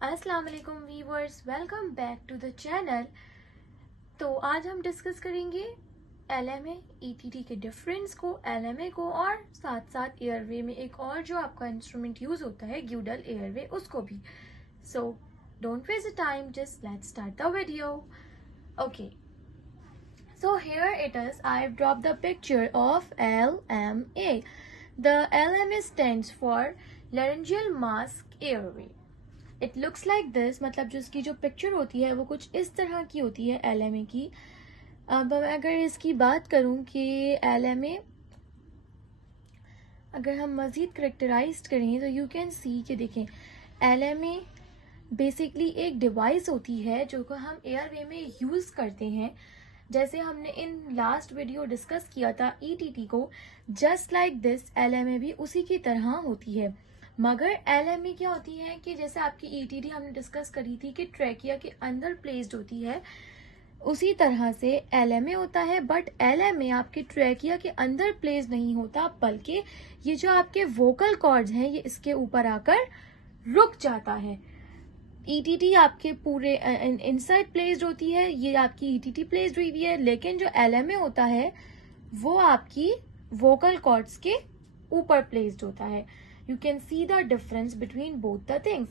अस्सलाम वालेकुम viewers, welcome back to the channel. तो आज हम डिस्कस करेंगे LMA ETT के डिफरेंस को, LMA को, और साथ साथ एयरवे में एक और जो आपका इंस्ट्रूमेंट यूज होता है ग्यूडल एयरवे, उसको भी। So don't waste the time, just let's start the video. Okay, so here it is. I've dropped the picture of LMA. The LMA stands for laryngeal mask airway. It looks like this, मतलब जो इसकी जो picture होती है वो कुछ इस तरह की होती है LMA की। अब अगर इसकी बात करूं कि LMA अगर हम मज़ीद करेक्टराइज करें तो यू कैन सी कि देखें, LMA बेसिकली एक डिवाइस होती है जो को हम एयरवे में यूज़ करते हैं। जैसे हमने इन लास्ट वीडियो डिस्कस किया था ETT को, जस्ट लाइक दिस LMA भी उसी की तरह होती है। मगर LMA क्या होती है कि जैसे आपकी ETT हमने डिस्कस करी थी कि ट्रैकिया के अंदर प्लेस्ड होती है, उसी तरह से LMA होता है। बट LMA आपके ट्रैकिया के अंदर प्लेस नहीं होता, बल्कि ये जो आपके वोकल कॉर्ड्स हैं ये इसके ऊपर आकर रुक जाता है। ETT आपके पूरे इनसाइड प्लेस्ड होती है, ये आपकी ETT प्लेस्ड हुई हुई है, लेकिन जो LMA होता है वो आपकी वोकल कॉर्ड्स के ऊपर प्लेस्ड होता है। You can see the difference between both the things.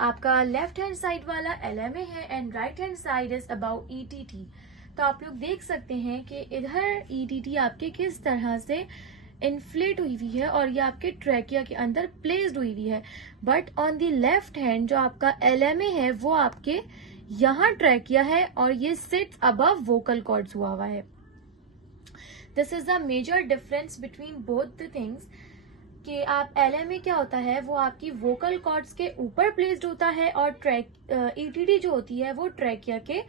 आपका लेफ्ट हैंड साइड वाला LMA है and right hand side is about ETT। तो आप लोग देख सकते हैं कि इधर ETT आपके किस तरह से इन्फ्लेट हुई हुई है और ये आपके ट्रैकिया के अंदर प्लेस्ड हुई हुई है। But on the left hand जो आपका LMA है वो आपके यहाँ ट्रैकिया है और ये सिट्स अबव वोकल कॉर्ड्स हुआ हुआ है। This is the major difference between both the things कि आप LMA क्या होता है वो आपकी वोकल कॉर्ड्स के ऊपर प्लेस्ड होता है और ETT जो होती है वो ट्रैकिया के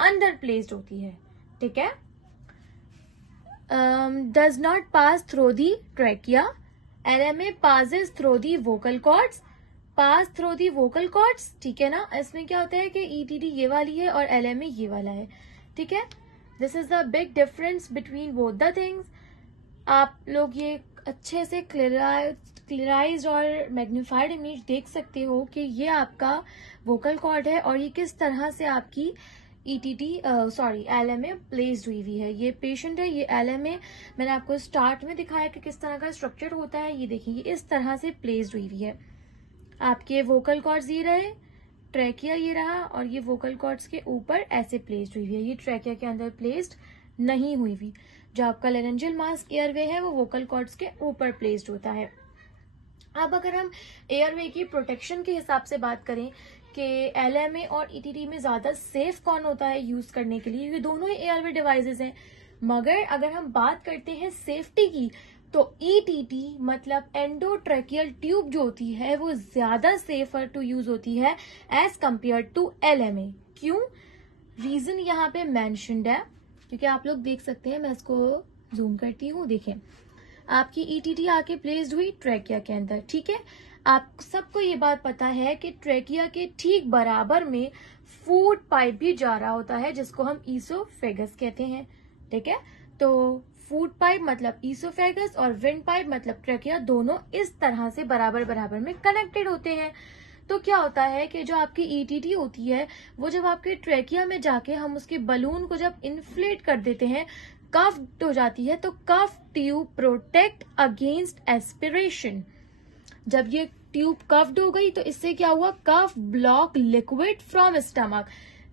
अंदर प्लेस्ड होती है। ठीक है। does not pass through the trachea. LMA passes through the vocal cords. Pass through the vocal cords. ठीक है ना। इसमें क्या होता है कि ETT ये वाली है और LMA ये वाला है। ठीक है। This is the big difference between both the things. आप लोग ये अच्छे से क्लियराइज्ड और मैग्नीफाइड इमेज देख सकते हो कि ये आपका वोकल कॉर्ड है और ये किस तरह से आपकी LMA प्लेस्ड हुई हुई है। ये पेशेंट है, ये LMA मैंने आपको स्टार्ट में दिखाया कि किस तरह का स्ट्रक्चर होता है। ये देखिए, ये इस तरह से प्लेस्ड हुई हुई है। आपके वोकल कॉर्ड्स ये रहे, ट्रैकिया ये रहा और ये वोकल कॉर्ड्स के ऊपर ऐसे प्लेस्ड हुई हुई है। ये ट्रैकिया के अंदर प्लेस्ड नहीं हुई हुई। जो आपका लेरेंजियल मास्क एयरवे है वो वोकल कॉर्ड्स के ऊपर प्लेस्ड होता है। अब अगर हम एयरवे की प्रोटेक्शन के हिसाब से बात करें कि LMA और ETT में ज्यादा सेफ कौन होता है यूज करने के लिए, ये दोनों ही एयरवे डिवाइसेस हैं। मगर अगर हम बात करते हैं सेफ्टी की तो ETT मतलब एंडोट्रैकियल ट्यूब जो होती है वो ज्यादा सेफर टू यूज होती है एज कंपेयर टू LMA। क्यों? रीजन यहाँ पे मेंशन्ड है, क्योंकि आप लोग देख सकते हैं, मैं इसको जूम करती हूँ। देखें, आपकी ETT आके प्लेस्ड हुई ट्रैकिया के अंदर। ठीक है। आप सबको ये बात पता है कि ट्रैकिया के ठीक बराबर में फूड पाइप भी जा रहा होता है जिसको हम ईसोफेगस कहते हैं। ठीक है। तो फूड पाइप मतलब ईसोफेगस और विंड पाइप मतलब ट्रैकिया, दोनों इस तरह से बराबर बराबर में कनेक्टेड होते हैं। तो क्या होता है कि जो आपकी ETT होती है वो जब आपके ट्रैकिया में जाके हम उसके बलून को जब इन्फ्लेट कर देते हैं, कफ्ड हो जाती है, तो कफ ट्यूब प्रोटेक्ट अगेंस्ट एस्पिरेशन। जब ये ट्यूब कफ्ड हो गई तो इससे क्या हुआ, कफ ब्लॉक लिक्विड फ्रॉम स्टमक।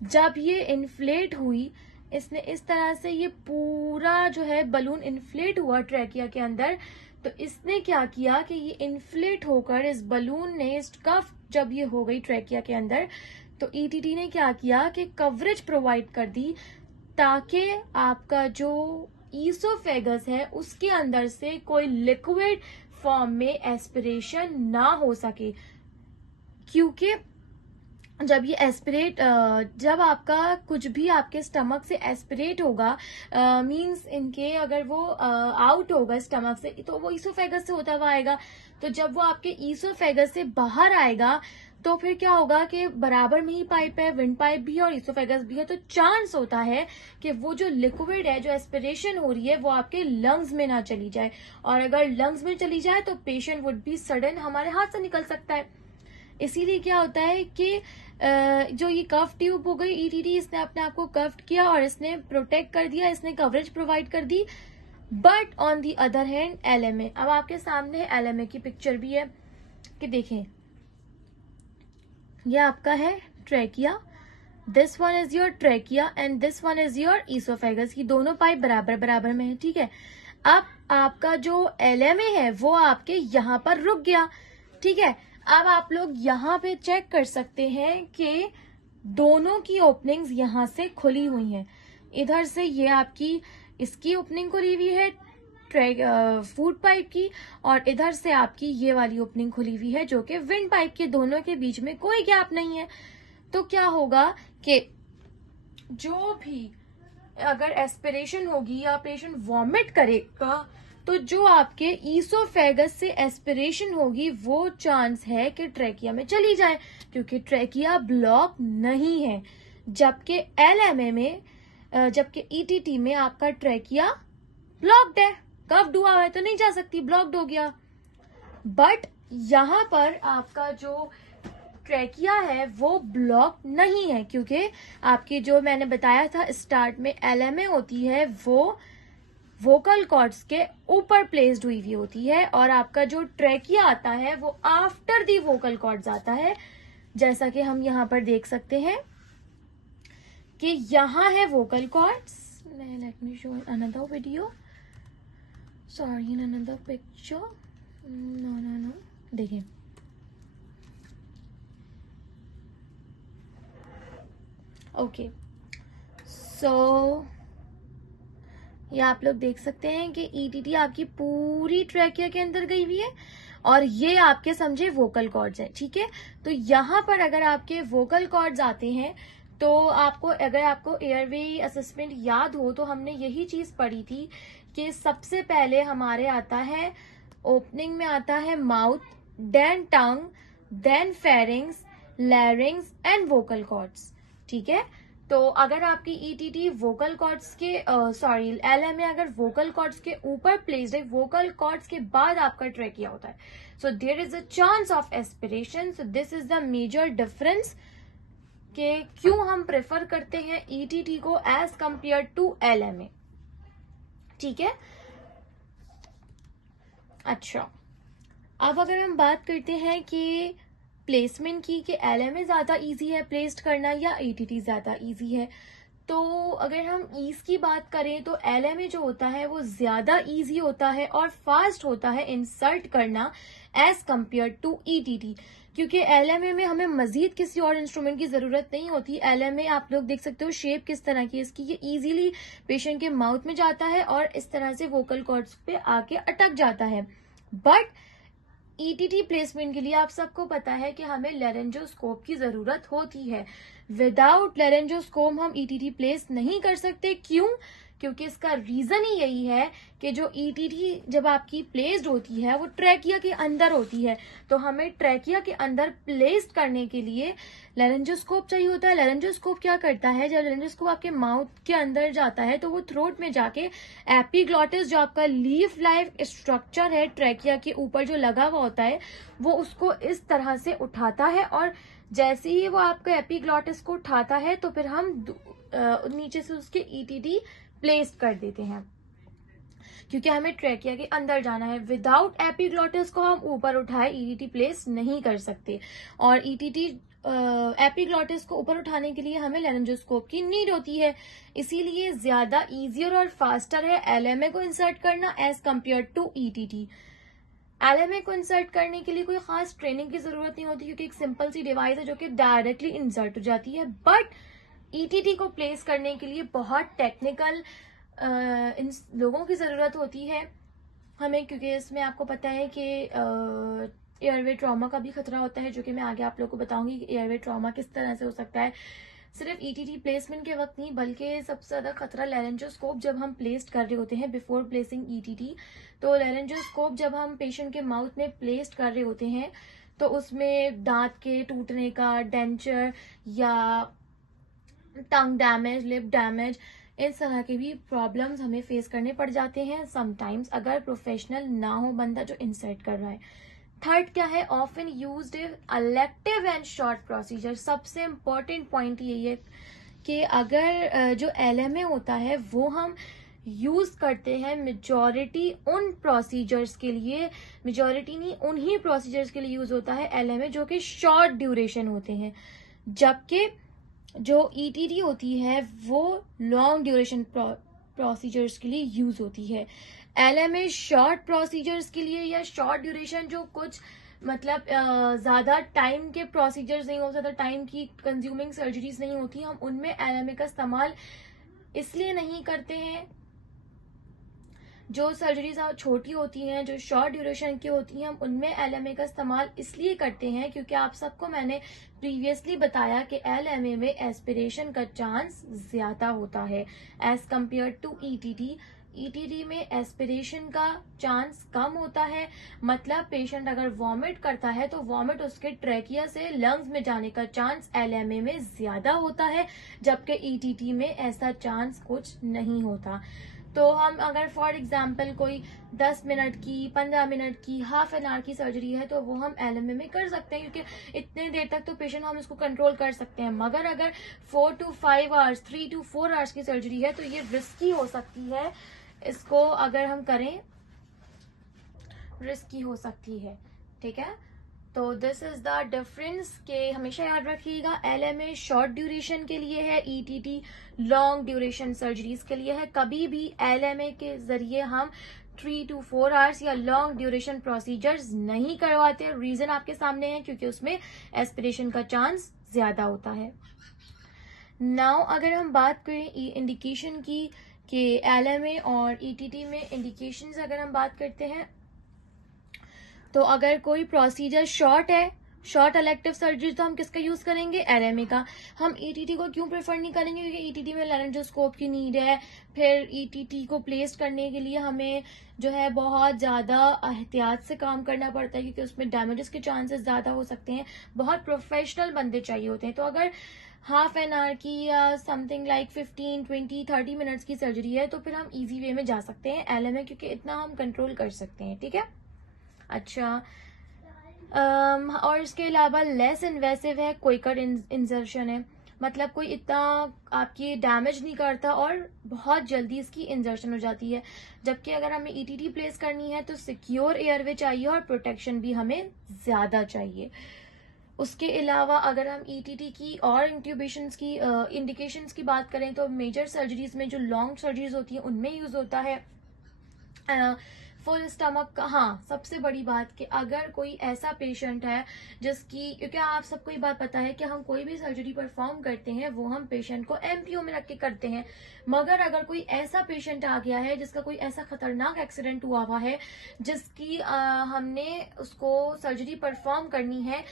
जब ये इन्फ्लेट हुई, इसने इस तरह से ये पूरा जो है बलून इन्फ्लेट हुआ ट्रैकिया के अंदर, तो इसने क्या किया कि ये इन्फ्लेट होकर इस बलून ने इस कफ जब ये हो गई ट्रैकिया के अंदर, तो ETT ने क्या किया कि कवरेज प्रोवाइड कर दी ताकि आपका जो ईसोफेगस है उसके अंदर से कोई लिक्विड फॉर्म में एस्पिरेशन ना हो सके। क्योंकि जब ये एस्पिरेट जब आपका कुछ भी आपके स्टमक से एस्पिरेट होगा, मींस इनके अगर वो आउट होगा स्टमक से तो वो ईसोफेगस से होता हुआ आएगा। तो जब वो आपके ईसोफेगस से बाहर आएगा तो फिर क्या होगा कि बराबर में ही पाइप है, विंड पाइप भी और ईसोफेगस भी है, तो चांस होता है कि वो जो लिक्विड है, जो एस्पिरेशन हो रही है, वो आपके लंग्स में ना चली जाए। और अगर लंग्स में चली जाए तो पेशेंट वुड बी सडन हमारे हाथ से निकल सकता है। इसीलिए क्या होता है कि जो ये कर्व ट्यूब हो गई ईटीटी, इसने अपने आप को कर्व्ड किया और इसने प्रोटेक्ट कर दिया, इसने कवरेज प्रोवाइड कर दी। But on the other hand LMA, अब आपके सामने एलएमए की पिक्चर भी है कि देखें, ये आपका है trachea, this one is your trachea and this one is your oesophagus. ये दोनों पाइप बराबर बराबर में है, ठीक है। अब आपका जो एलएमए है वो आपके यहाँ पर रुक गया, ठीक है। अब आप लोग यहाँ पे चेक कर सकते हैं कि दोनों की ओपनिंग्स यहाँ से खुली हुई हैं। इधर से ये आपकी इसकी ओपनिंग खुली हुई है फूड पाइप की, और इधर से आपकी ये वाली ओपनिंग खुली हुई है जो कि विंड पाइप की। दोनों के बीच में कोई गैप नहीं है। तो क्या होगा कि जो भी अगर एस्पिरेशन होगी या पेशेंट वॉमिट करेगा तो जो आपके ईसोफेगस से एस्पिरेशन होगी वो चांस है कि ट्रैकिया में चली जाए, क्योंकि ट्रैकिया ब्लॉक नहीं है। जबकि एलएमए में, जबकि ईटीटी में आपका ट्रैकिया ब्लॉक्ड है, कर्व्ड हुआ है तो नहीं जा सकती, ब्लॉक्ड हो गया। बट यहाँ पर आपका जो ट्रैकिया है वो ब्लॉक नहीं है, क्योंकि आपकी जो मैंने बताया था स्टार्ट में एलएमए होती है वो वोकल कॉर्ड्स के ऊपर प्लेस्ड हुई हुई होती है, और आपका जो ट्रैकिया आता है वो आफ्टर दी वोकल कॉर्ड्स आता है। जैसा कि हम यहाँ पर देख सकते हैं कि यहाँ है vocal cords. Let me show another video, sorry, in another picture, no, देखिए ओके। सो ये आप लोग देख सकते हैं कि ईटीटी आपकी पूरी ट्रैकिया के अंदर गई हुई है और ये आपके समझे वोकल कॉर्ड्स हैं, ठीक है। तो यहाँ पर अगर आपके वोकल कॉर्ड्स आते हैं तो आपको, अगर आपको एयरवे असेसमेंट याद हो तो हमने यही चीज पढ़ी थी कि सबसे पहले हमारे आता है ओपनिंग में आता है mouth, then tongue, then pharynx, larynx and vocal cords, ठीक है। तो अगर आपकी ईटीटी वोकल कॉर्ड्स के एलएमए अगर वोकल कॉर्ड्स के ऊपर प्लेस्ड है, वोकल कॉर्ड्स के बाद आपका ट्रैकिया होता है, so there is a chance of aspiration. So this is the major difference कि क्यों हम प्रेफर करते हैं ईटीटी को एज कंपेयर टू एलएमए, ठीक है। अच्छा, अब अगर हम बात करते हैं कि प्लेसमेंट की, कि एलएमए ज्यादा इजी है प्लेस्ड करना या ईटीटी ज्यादा इजी है, तो अगर हम ईज की बात करें तो एलएमए जो होता है वो ज्यादा इजी होता है और फास्ट होता है इंसर्ट करना एज कंपेयर टू ईटीटी, क्योंकि एलएमए में हमें मजीद किसी और इंस्ट्रूमेंट की जरूरत नहीं होती। एलएमए आप लोग देख सकते हो शेप किस तरह की इसकी, ये इजीली पेशेंट के माउथ में जाता है और इस तरह से वोकल कॉर्ड्स पे आके अटक जाता है। बट ईटीटी प्लेसमेंट के लिए आप सबको पता है कि हमें लेरेंजोस्कोप की जरूरत होती है। विदाउट लेरेंजोस्कोप हम ईटीटी प्लेस नहीं कर सकते। क्यों? क्योंकि इसका रीजन ही यही है कि जो ईटीटी जब आपकी प्लेस्ड होती है वो ट्रैकिया के अंदर होती है, तो हमें ट्रैकिया के अंदर प्लेस्ड करने के लिए लेरेंजोस्कोप चाहिए होता है। लेरेंजोस्कोप क्या करता है, जब लेरेंजोस्कोप आपके माउथ के अंदर जाता है तो वो थ्रोट में जाके एपिग्लॉटिस, जो आपका लीफ लाइक स्ट्रक्चर है ट्रैकिया के ऊपर जो लगा हुआ होता है, वो उसको इस तरह से उठाता है, और जैसे ही वो आपका एपिग्लॉटिस को उठाता है तो फिर हम नीचे से उसके ईटीटी प्लेस कर देते हैं, क्योंकि हमें ट्रैकिया के अंदर जाना है। विदाउट एपिग्लॉटिस को हम ऊपर उठाए ईटीटी प्लेस नहीं कर सकते, और ईटीटी एपिग्लॉटिस को ऊपर उठाने के लिए हमें लेरेंजोस्कोप की नीड होती है। इसीलिए ज्यादा इजियर और फास्टर है एलएमए को इंसर्ट करना as compare to ETT. LMA को इंसर्ट करने के लिए कोई खास ट्रेनिंग की जरूरत नहीं होती, क्योंकि एक सिंपल सी डिवाइस है जो कि डायरेक्टली इंसर्ट हो जाती है। बट ईटीटी को प्लेस करने के लिए बहुत टेक्निकल इन लोगों की जरूरत होती है हमें, क्योंकि इसमें आपको पता है कि एयरवे ट्रॉमा का भी खतरा होता है, जो कि मैं आगे आप लोगों को बताऊंगी कि एयरवे ट्रॉमा किस तरह से हो सकता है। सिर्फ ईटीटी प्लेसमेंट के वक्त नहीं, बल्कि सबसे ज्यादा खतरा लेरेंजोस्कोप जब हम प्लेस्ड कर रहे होते हैं बिफोर प्लेसिंग ईटीटी। तो लेरेंजोस्कोप जब हम पेशेंट के माउथ में प्लेस्ड कर रहे होते हैं तो उसमें दांत के टूटने का, डेंचर या टंग डैमेज, लिप डैमेज, इस तरह के भी प्रॉब्लम्स हमें फेस करने पड़ जाते हैं समटाइम्स, अगर प्रोफेशनल ना हो बंदा जो इंसर्ट कर रहा है। थर्ड क्या है, often used elective and short procedure. सबसे इम्पोर्टेंट पॉइंट यही है कि अगर जो LMA होता है वो हम यूज करते हैं मेजॉरिटी उन प्रोसीजर्स के लिए, मेजॉरिटी नहीं उन्हीं प्रोसीजर्स के लिए यूज होता है LMA जो कि शॉर्ट ड्यूरेशन होते हैं, जबकि जो ETT होती है वो लॉन्ग ड्यूरेशन प्रोसीजर्स के लिए यूज होती है। LMA शॉर्ट प्रोसीजर्स के लिए या शॉर्ट ड्यूरेशन जो कुछ मतलब ज्यादा टाइम के प्रोसीजर्स नहीं हो, ज्यादा टाइम की कंज्यूमिंग सर्जरीज नहीं होती, हम उनमें LMA का इस्तेमाल इसलिए नहीं करते हैं। जो सर्जरीज छोटी होती हैं, जो शॉर्ट ड्यूरेशन की होती हैं, हम उनमें LMA का इस्तेमाल इसलिए करते हैं क्योंकि आप सबको मैंने प्रीवियसली बताया कि LMA में एस्पिरेशन का चांस ज्यादा होता है as compare to ETT। ETT में एस्पिरेशन का चांस कम होता है, मतलब पेशेंट अगर वॉमिट करता है तो वॉमिट उसके ट्रैकिया से लंग्स में जाने का चांस LMA में ज्यादा होता है, जबकि ETT में ऐसा चांस कुछ नहीं होता। तो हम अगर फॉर एग्जाम्पल कोई 10 मिनट की, 15 मिनट की, हाफ एन आवर की सर्जरी है तो वो हम LMA में कर सकते हैं क्योंकि इतने देर तक तो पेशेंट हम इसको कंट्रोल कर सकते हैं। मगर अगर 4 to 5 आवर्स, 3 to 4 आवर्स की सर्जरी है तो ये रिस्की हो सकती है, इसको अगर हम करें रिस्की हो सकती है। ठीक है, तो दिस इज द डिफरेंस के हमेशा याद रखिएगा, LMA शॉर्ट ड्यूरेशन के लिए है, ETT लॉन्ग ड्यूरेशन सर्जरीज के लिए है। कभी भी LMA के जरिए हम 3 to 4 आवर्स या लॉन्ग ड्यूरेशन प्रोसीजर्स नहीं करवाते। रीजन आपके सामने है, क्योंकि उसमें एस्पिरेशन का चांस ज्यादा होता है। नाउ अगर हम बात करें इंडिकेशन की कि LMA और ETT में इंडिकेशंस अगर हम बात करते हैं, तो अगर कोई प्रोसीजर शॉर्ट है, शॉर्ट इलेक्टिव सर्जरी, तो हम किसका यूज करेंगे, LMA का। हम ETT को क्यों प्रेफर नहीं करेंगे, क्योंकि ETT में लैरिंजोस्कोप की नीड है। फिर ETT को प्लेस करने के लिए हमें जो है बहुत ज्यादा एहतियात से काम करना पड़ता है, क्योंकि उसमें डैमेजेस के चांसेस ज्यादा हो सकते हैं। बहुत प्रोफेशनल बंदे चाहिए होते हैं। तो अगर हाफ एन आवर की या समथिंग लाइक 15, 20, 30 मिनट्स की सर्जरी है तो फिर हम इजी वे में जा सकते हैं LMA, क्योंकि इतना हम कंट्रोल कर सकते हैं। ठीक है, अच्छा और इसके अलावा लेस इन्वेसिव है, क्विकर इंजर्शन है, मतलब कोई इतना आपकी डैमेज नहीं करता और बहुत जल्दी इसकी इंजर्शन हो जाती है। जबकि अगर हमें ETT प्लेस करनी है तो सिक्योर एयरवे चाहिए और प्रोटेक्शन भी हमें ज्यादा चाहिए। उसके अलावा अगर हम ETT की और इंट्यूबेशंस की इंडिकेशंस की बात करें तो मेजर सर्जरीज में जो लॉन्ग सर्जरीज होती है उनमें यूज होता है फुल स्टमक का। हाँ, सबसे बड़ी बात कि अगर कोई ऐसा पेशेंट है जिसकी, क्योंकि आप सबको ये बात पता है कि हम कोई भी सर्जरी परफॉर्म करते हैं वो हम पेशेंट को MPO में रख के करते हैं, मगर अगर कोई ऐसा पेशेंट आ गया है जिसका कोई ऐसा खतरनाक एक्सीडेंट हुआ है जिसकी हमने उसको सर्जरी परफॉर्म करनी है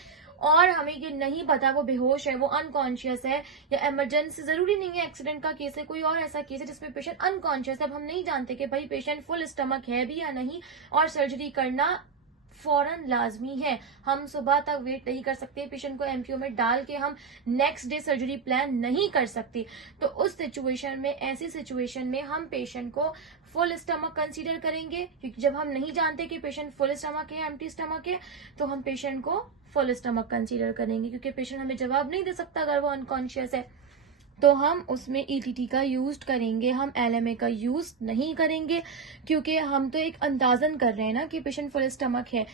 और हमें ये नहीं पता वो बेहोश है, वो अनकॉन्शियस है, या इमरजेंसी, जरूरी नहीं है एक्सीडेंट का केस है, कोई और ऐसा केस है जिसमें पेशेंट अनकॉन्शियस है, अब हम नहीं जानते कि भाई पेशेंट फुल स्टमक है भी या नहीं, और सर्जरी करना फौरन लाजमी है। हम सुबह तक वेट नहीं कर सकते, पेशेंट को MPO में डाल के हम नेक्स्ट डे सर्जरी प्लान नहीं कर सकते। तो उस सिचुएशन में, ऐसी सिचुएशन में हम पेशेंट को फुल स्टमक कंसीडर करेंगे, क्योंकि जब हम नहीं जानते कि पेशेंट फुल स्टमक है, एम्प्टी स्टमक है, तो हम पेशेंट को फुल स्टमक कंसीडर करेंगे, क्योंकि पेशेंट हमें जवाब नहीं दे सकता अगर वो अनकॉन्शियस है। तो हम उसमें ETT का यूज करेंगे, हम LMA का यूज नहीं करेंगे, क्योंकि हम तो एक अंदाजन कर रहे हैं ना कि पेशेंट फुल स्टमक है।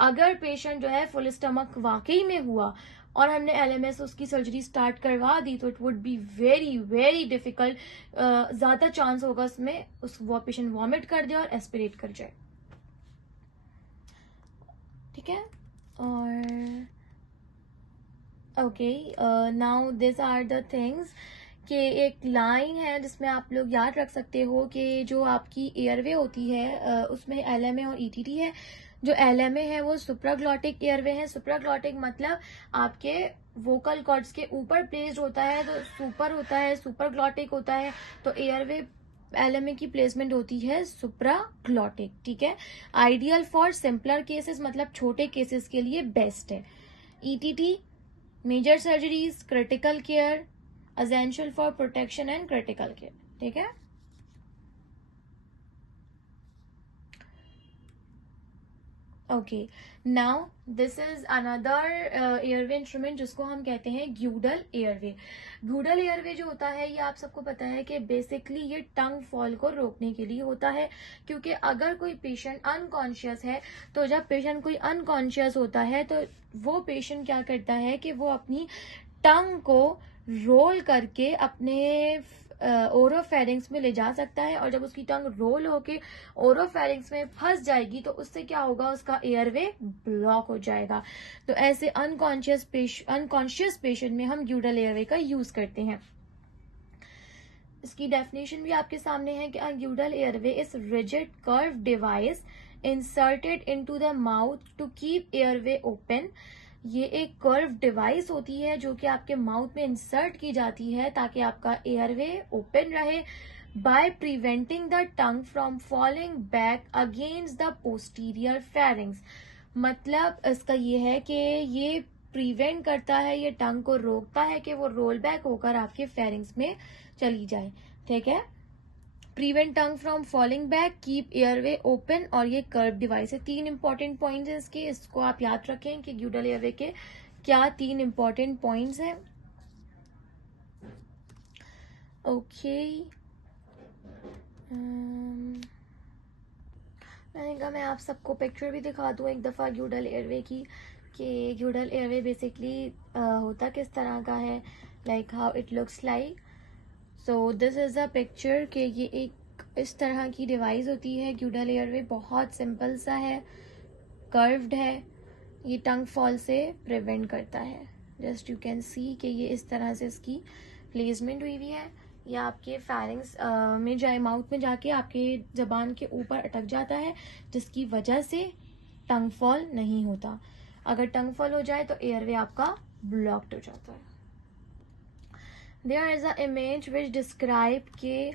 अगर पेशेंट जो है फुल स्टमक वाकई में हुआ और हमने LMA से उसकी सर्जरी स्टार्ट करवा दी तो it would be very very difficult, ज्यादा चांस होगा उसमें वो पेशेंट वॉमिट कर दे और एस्पिरेट कर जाए। ठीक है, और okay, now this are the things कि एक लाइन है जिसमें आप लोग याद रख सकते हो कि जो आपकी एयरवे होती है उसमें LMA और ETT है। जो LMA है वो सुप्राग्लॉटिक एयरवे है। सुप्राग्लॉटिक मतलब आपके वोकल कॉर्ड्स के ऊपर प्लेस्ड होता है, तो सुपर होता है, सुपरग्लॉटिक होता है, तो एयरवे LMA की प्लेसमेंट होती है सुप्राग्लॉटिक। ठीक है, आइडियल फॉर सिंपलर केसेस, मतलब छोटे केसेस के लिए बेस्ट है। ETT major surgeries, critical care, essential for protection and critical care. ठीक है, okay, now this is another airway instrument जिसको हम कहते हैं ग्यूडल एयरवे। ग्यूडल एयरवे जो होता है ये आप सबको पता है कि बेसिकली ये टंग फॉल को रोकने के लिए होता है, क्योंकि अगर कोई पेशेंट अनकॉन्शियस है तो जब पेशेंट कोई अनकॉन्शियस होता है तो वो पेशेंट क्या करता है कि वो अपनी टंग को रोल करके अपने ओरोफेरिंग्स में ले जा सकता है, और जब उसकी टंग रोल होके ओरोफेरिंग्स में फंस जाएगी तो उससे क्या होगा, उसका एयरवे ब्लॉक हो जाएगा। तो ऐसे अनकॉन्शियस पेशेंट में हम ग्यूडल एयरवे का यूज करते हैं। इसकी डेफिनेशन भी आपके सामने है कि a Guedel airway is rigid curve device inserted into the mouth to keep airway open. ये एक कर्व डिवाइस होती है जो कि आपके माउथ में इंसर्ट की जाती है ताकि आपका एयरवे ओपन रहे, by preventing the tongue from falling back against the posterior pharynx. मतलब इसका ये है कि ये प्रिवेंट करता है, ये टंग को रोकता है कि वो रोल बैक होकर आपके फेरिंग्स में चली जाए। ठीक है, prevent tongue from falling back, keep airway open, और ये कर्व डिवाइस है। 3 इंपॉर्टेंट पॉइंट्स है इसके, इसको आप याद रखें कि ग्यूडल एयरवे के क्या 3 इंपॉर्टेंट पॉइंट्स हैं। ओके, मैंने कहा मैं आप सबको पिक्चर भी दिखा दूं एक दफ़ा ग्यूडल एयरवे की, कि ग्यूडल एयरवे बेसिकली होता किस तरह का है, like how it looks like. So this is a picture कि ये एक इस तरह की डिवाइस होती है। ग्यूडल एयरवे बहुत सिंपल सा है, कर्व्ड है, ये टंग फॉल से प्रिवेंट करता है। जस्ट यू कैन सी कि ये इस तरह से इसकी प्लेसमेंट हुई हुई है। ये आपके फेरिंग्स में जाए, माउथ में जाके आपके जबान के ऊपर अटक जाता है, जिसकी वजह से टंग फॉल नहीं होता। अगर टंग फॉल हो जाए तो एयरवे आपका ब्लॉक्ड हो जाता है। There is a image which describe के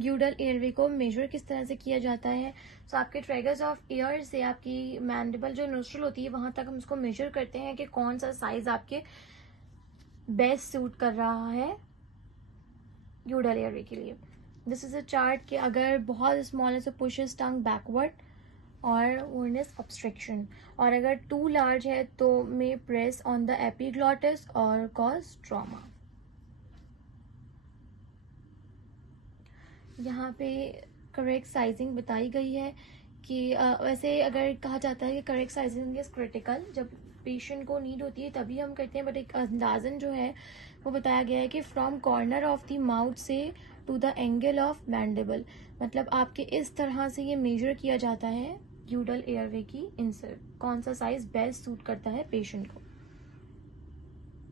ग्यूडल एयरवे को मेजर किस तरह से किया जाता है। सो आपके ट्रैगर्स ऑफ एयर से आपकी मैंडिबल जो नोस्ट्रल होती है वहां तक हम उसको मेजर करते हैं कि कौन सा साइज आपके बेस्ट सूट कर रहा है ग्यूडल एयरवे के लिए। दिस इज अ चार्ट कि अगर बहुत स्मॉल है तो पुशेस टंग बैकवर्ड और वोर्निस ऑब्स्ट्रक्शन, और अगर टू लार्ज है तो मे प्रेस ऑन द एपिग्लॉटिस और कॉज ट्रॉमा। यहाँ पे करेक्ट साइजिंग बताई गई है कि वैसे अगर कहा जाता है कि करेक्ट साइजिंग इज क्रिटिकल, जब पेशेंट को नीड होती है तभी हम करते हैं, बट एक अंदाजन जो है वो बताया गया है कि from corner of the mouth से to the angle of mandible, मतलब आपके इस तरह से ये मेजर किया जाता है ग्यूडल एयरवे की इंसर्ट, कौन सा साइज बेस्ट सूट करता है पेशेंट को।